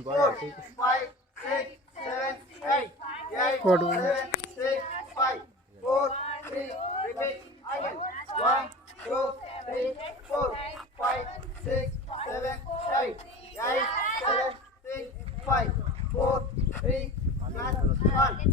4, 5, 6, 7, 8. 8, What? 7, 6, 5, 4, 3. Repeat again. 1, 2, 3, 4, 5, 6, 7, 8. 8, 7, 6, 5, 4, 3, 1.